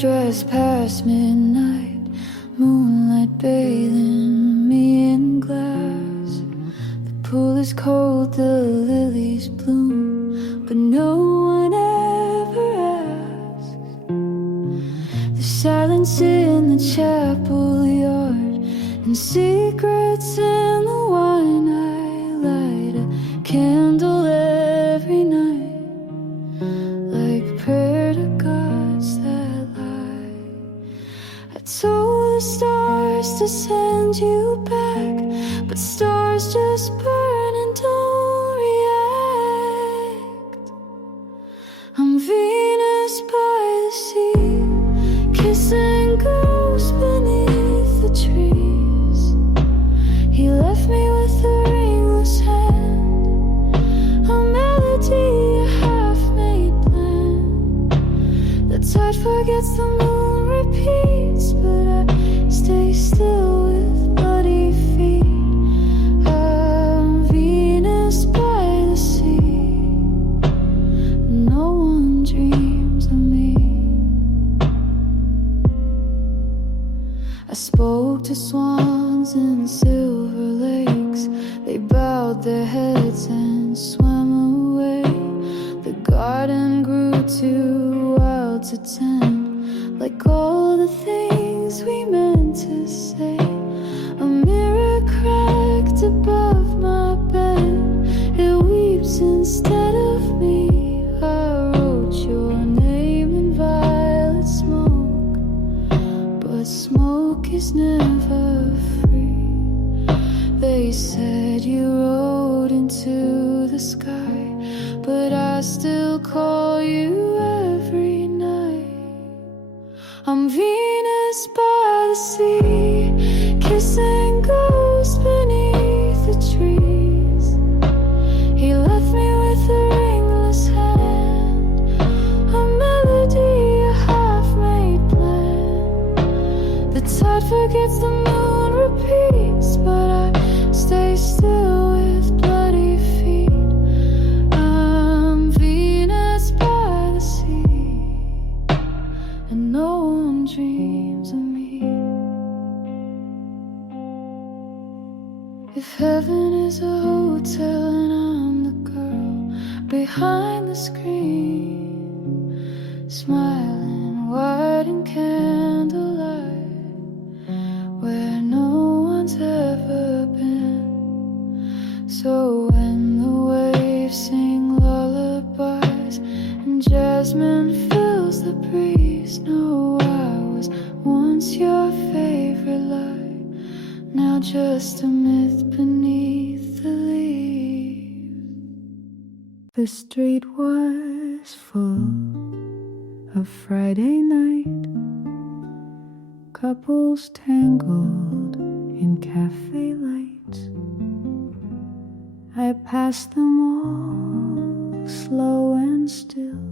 dress past midnight, moonlight bathing me in glass. The pool is cold, the lilies bloom, but no one ever asks. The silence in the chapel yard and secrets in the wine. I light a candle every night, like prayer to gods that lie. I told the stars to send you back, but stars just burn and don't react. I'm Venus by the sea, kissing ghosts beneath the trees. He left me with a ringless hand, a melody, a half-made plan. The tide forgets, the moon repeats, but I stay still with bloody feet. I'm Venus by the sea, no one dreams of me. I spoke to swans in silver lakes. They bowed their heads and swam away. The garden grew too wild to tend, like all the things we meant to say. A mirror cracked above my bed, it weeps instead of me. I wrote your name in violet smoke, but smoke is never free. They said you rode into the sky, but I still call you every night. I'm Venus by the sea, kissing ghosts beneath the trees. He left me with a ringless hand, a melody, a half-made plan. The tide forgets, the moon repeats, but I stay still with bloody feet. I'm Venus by the sea, and no one dreams of me. If heaven is a hotel and I'm the girl behind the screen, smiling white in candlelight, where no one's ever been. So when the waves sing lullabies and jasmine fills the breeze, know I was once your favorite lie, now just a myth beneath the leaves. The street was full of Friday night, couples tangled in cafe lights. I passed them all, slow and still,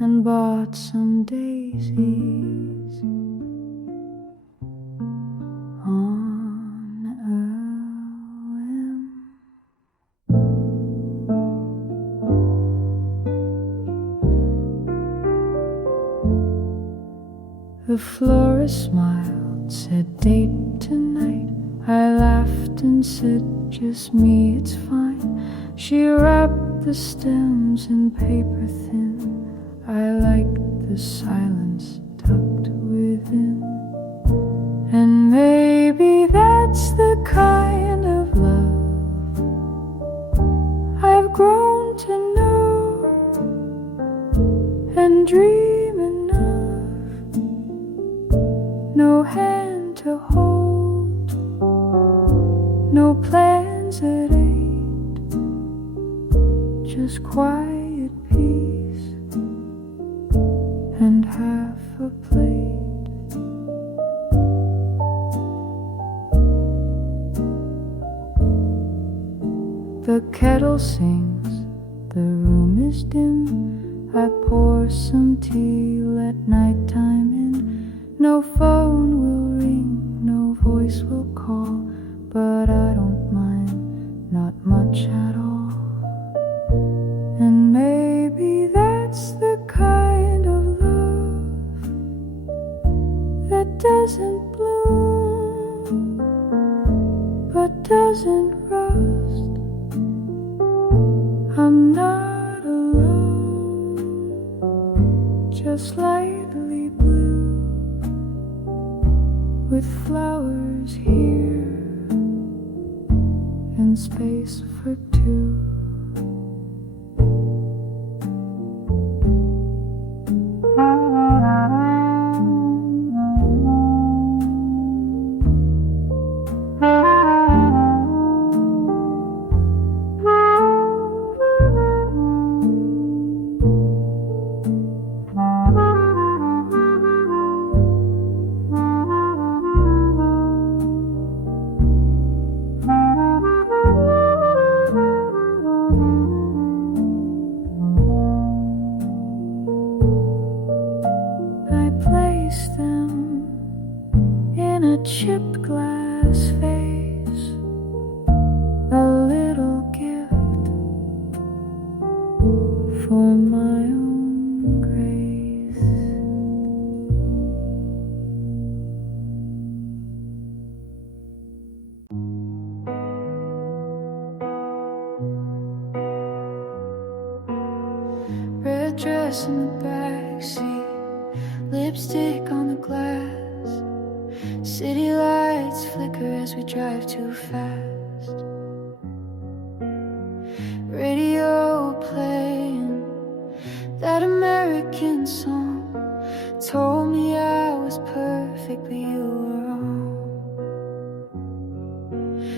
and bought some daisies on a whim. The florist smiled, said date tonight. I laughed and said just me, it's fine. She wrapped the stems in paper thin. I liked the silence tucked within. And maybe that's the kind of love I've grown to know and dream enough. No hand to hold, no plans at 8, just quiet peace and half a plate. The kettle sings, the room is dim. I pour some tea, let nighttime in. No phone will ring, no voice will call, but I don't mind, not much at all. And maybe that's the kind of love bloom but doesn't rust. I'm not alone, just lightly blue, with flowers here and space for two. Chipped glass vase, a little gift for my own grace. Red dress in the backseat, lipstick on the glass. City lights flicker as we drive too fast. Radio playing that American song, told me I was perfect but you were wrong.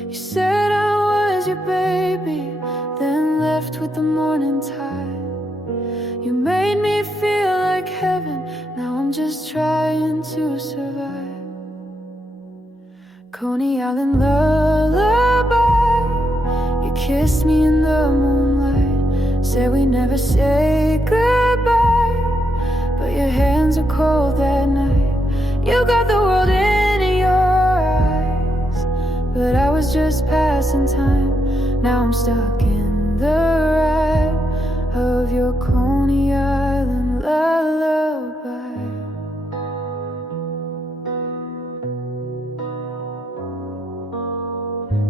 You said I was your baby, then left with the morning tide. You made me feel like heaven, now I'm just trying to survive. Coney Island lullaby, you kissed me in the moonlight, said we never say goodbye, but your hands were cold that night. You got the world in your eyes, but I was just passing time. Now I'm stuck in the ride of your Coney Island lullaby.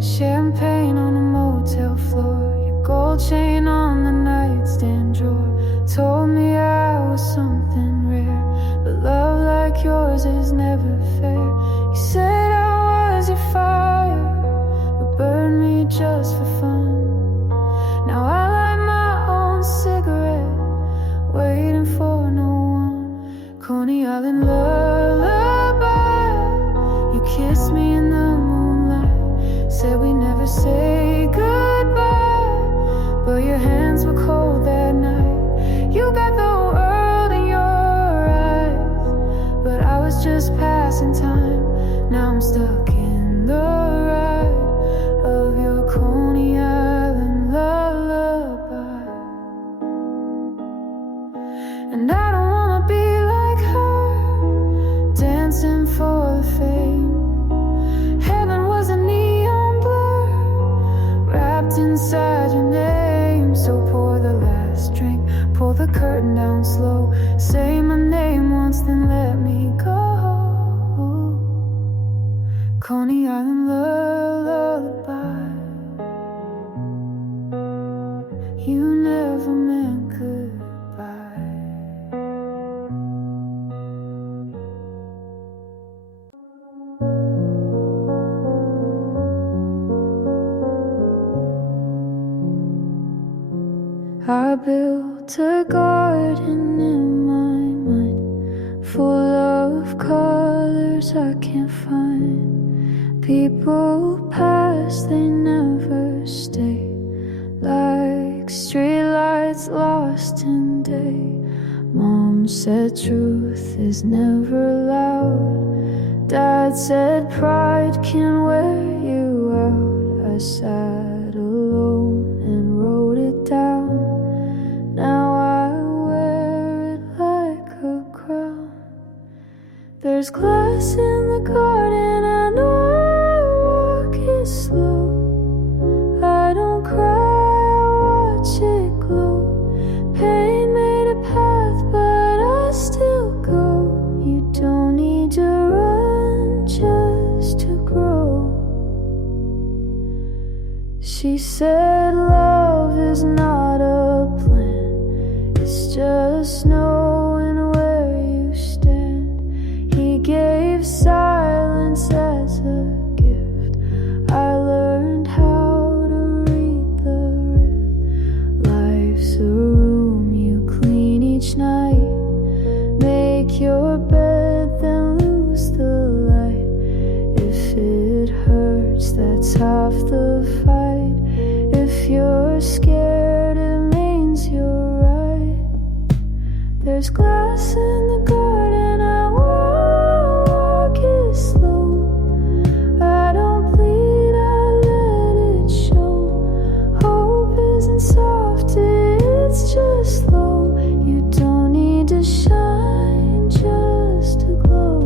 Champagne on a motel floor, your gold chain on the nightstand drawer, told me I was something rare, but love like yours is never fair. You said I was your fire, but burned me just for fun. Now I light my own cigarette, waiting for no one. Coney Island lullaby, you kissed me in the moonlight, said we never say goodbye, but your hands were cold that night. You got the world in your eyes, but I was just passing time. Now I'm stuck in the ride of your Coney Island lullaby. And I don't wanna be like her, dancing for the fame. Heaven was a neon blur, wrapped inside your name. So pour the last drink, pull the curtain down slow, say my name once, then let me go. Coney Island lullaby, you never meant goodbye. I built a garden in my mind, full of colors I can't find. People pass, they never stay, like streetlights lost in day. Mom said truth is never loud, Dad said pride can wear you out. I sat alone and wrote it down, now I wear it like a crown. There's glass in the garden, I know I walk it slow. I don't cry, I watch it glow. Pain made a path, but I still go. You don't need to run, She said love is not a plan, it's just knowing where you stand. He gave silence as a gift. I learned how to read the rift. Life's a room you clean each night. Make your bed, then lose the light. If it hurts, that's half the fight. If you're scared, it means you're right. There's glass in the garden, I walk it slow. I don't bleed, I let it show. Hope isn't soft, it's just slow. You don't need to shine just to glow.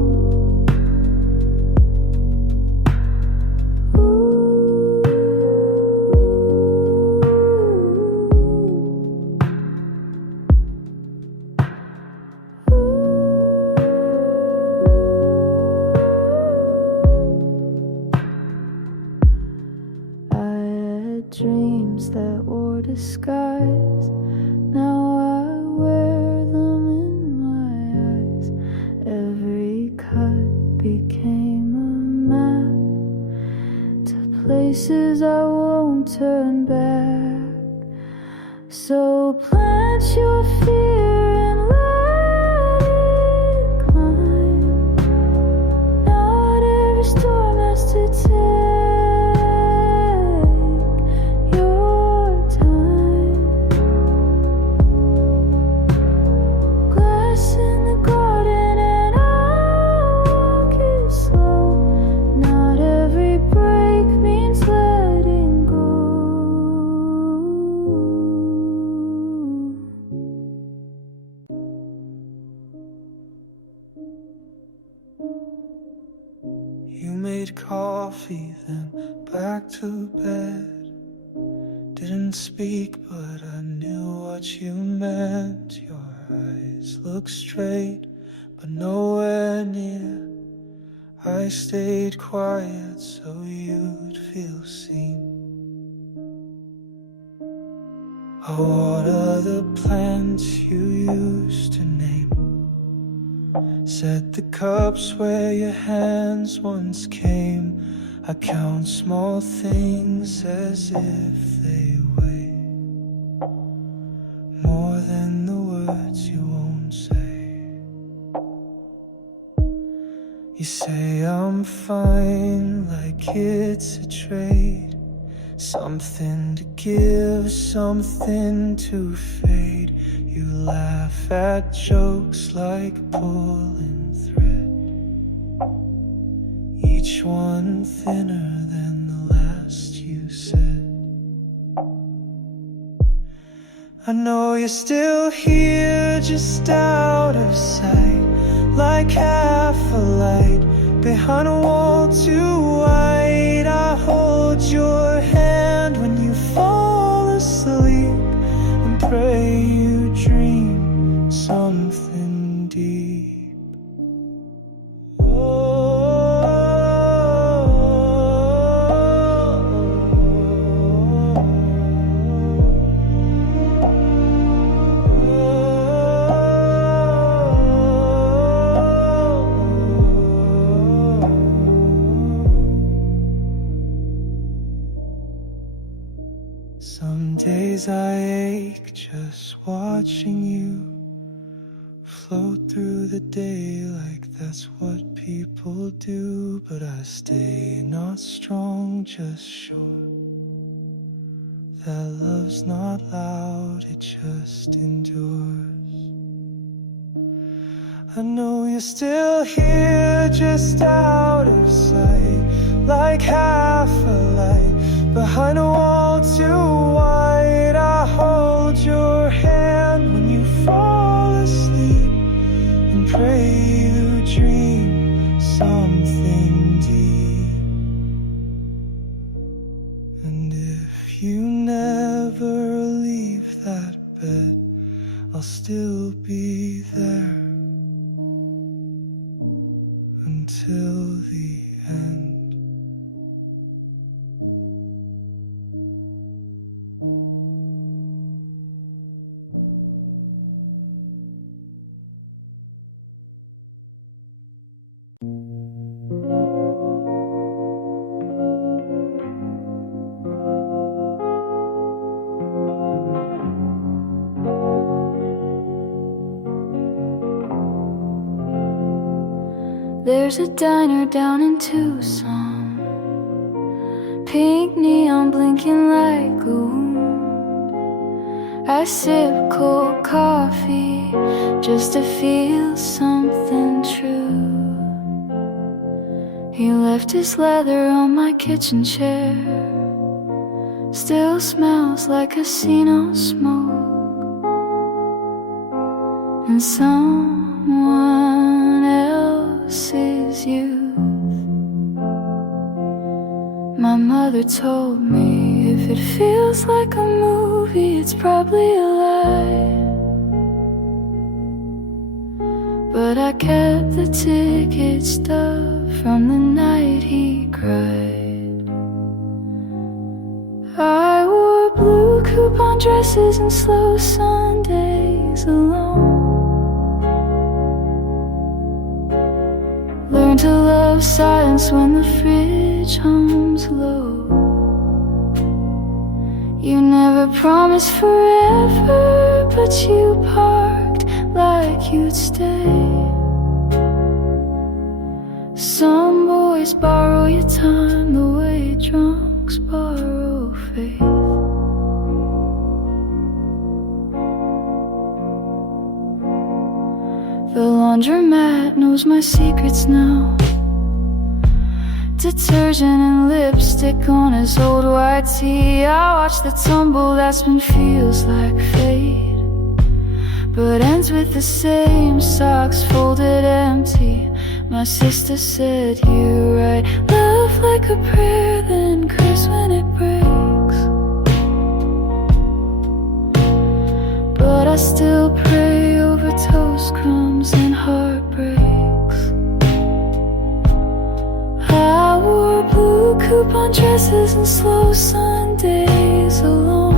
Dreams that wore disguise, now I wear them in my eyes. Every cut became a map to places I won't turn back. So plant your fear and let it climb. Not every storm has to take coffee, then back to bed. Didn't speak, but I knew what you meant. Your eyes look straight, but nowhere near. I stayed quiet so you'd feel seen. I water the plants you used to name. Set the cups where your hands once came. I count small things as if they weigh more than the words you won't say. You say I'm fine, like it's a trade. Something to give, something to fade. You laugh at jokes like pulling thread, each one thinner than the last you said. I know you're still here, just out of sight, like half a light behind a wall too wide. I hold your hand when you fall asleep and pray you dream something deep. Some days I ache just watching you float through the day like that's what people do. But I stay not strong, just sure that love's not loud, it just endures. I know you're still here, just out of sight, like half a light behind a wall too wide. I hold your hand when you fall asleep and pray you dream something deep. And if you never leave that bed, I'll still be there until the end. There's a diner down in Tucson, pink neon blinking like glue. I sip cold coffee just to feel something true. He left his leather on my kitchen chair, still smells like casino smoke and someone else's youth. My mother told me if it feels like a movie, it's probably a lie. But I kept the ticket stub from the night he cried. I wore blue coupon dresses and slow Sundays alone. Learn to love silence when the fridge hums low. You never promised forever, but you parked like you'd stay. Some boys borrow your time the way drunks borrow faith. The laundromat knows my secrets now. Detergent and lipstick on his old white tee. I watch the tumble that's been feels like fate, but ends with the same socks folded empty. My sister said you're right, love like a prayer, then curse when it breaks. But I still pray over toast crumbs and heartbreaks. I wore blue coupon dresses and slow Sundays alone.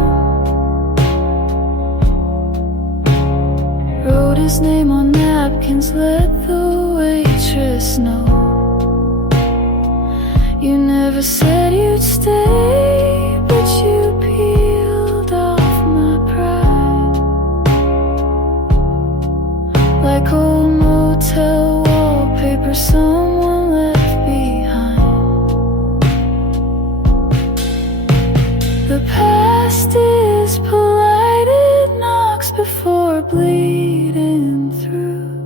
Wrote his name on napkins, let the waitress know. You never said you'd stay, but you peeled off my pride. Like old motel wallpaper someone left behind. The past is polite, it knocks before bleeding through.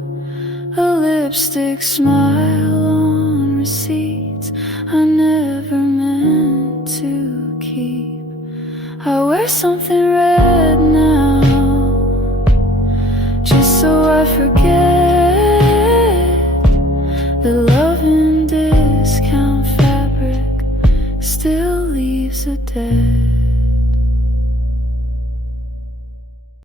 A lipstick smile on receipts I never meant to keep. I wear something red now, just so I forget